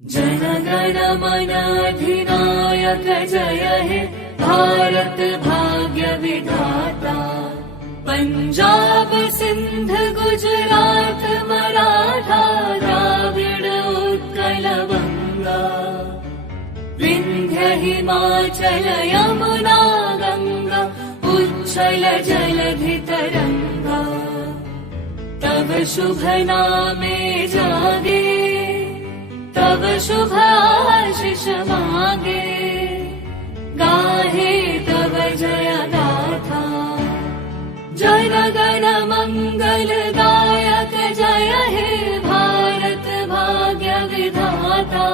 जन गण मन अधिनायक जय हे भारत भाग्य विधाता। पंजाब सिंध गुजरात मराठा द्राविड़ उत्कल बंगा। विंध्य हिमाचल यमुना गंगा उच्छल जलधि तरंगा। तव शुभ नामे जागे तव शुभ आशीष मागे। गाहे तव जय गाथा जन गण मंगल दायक जय हे भारत भाग्य विधाता।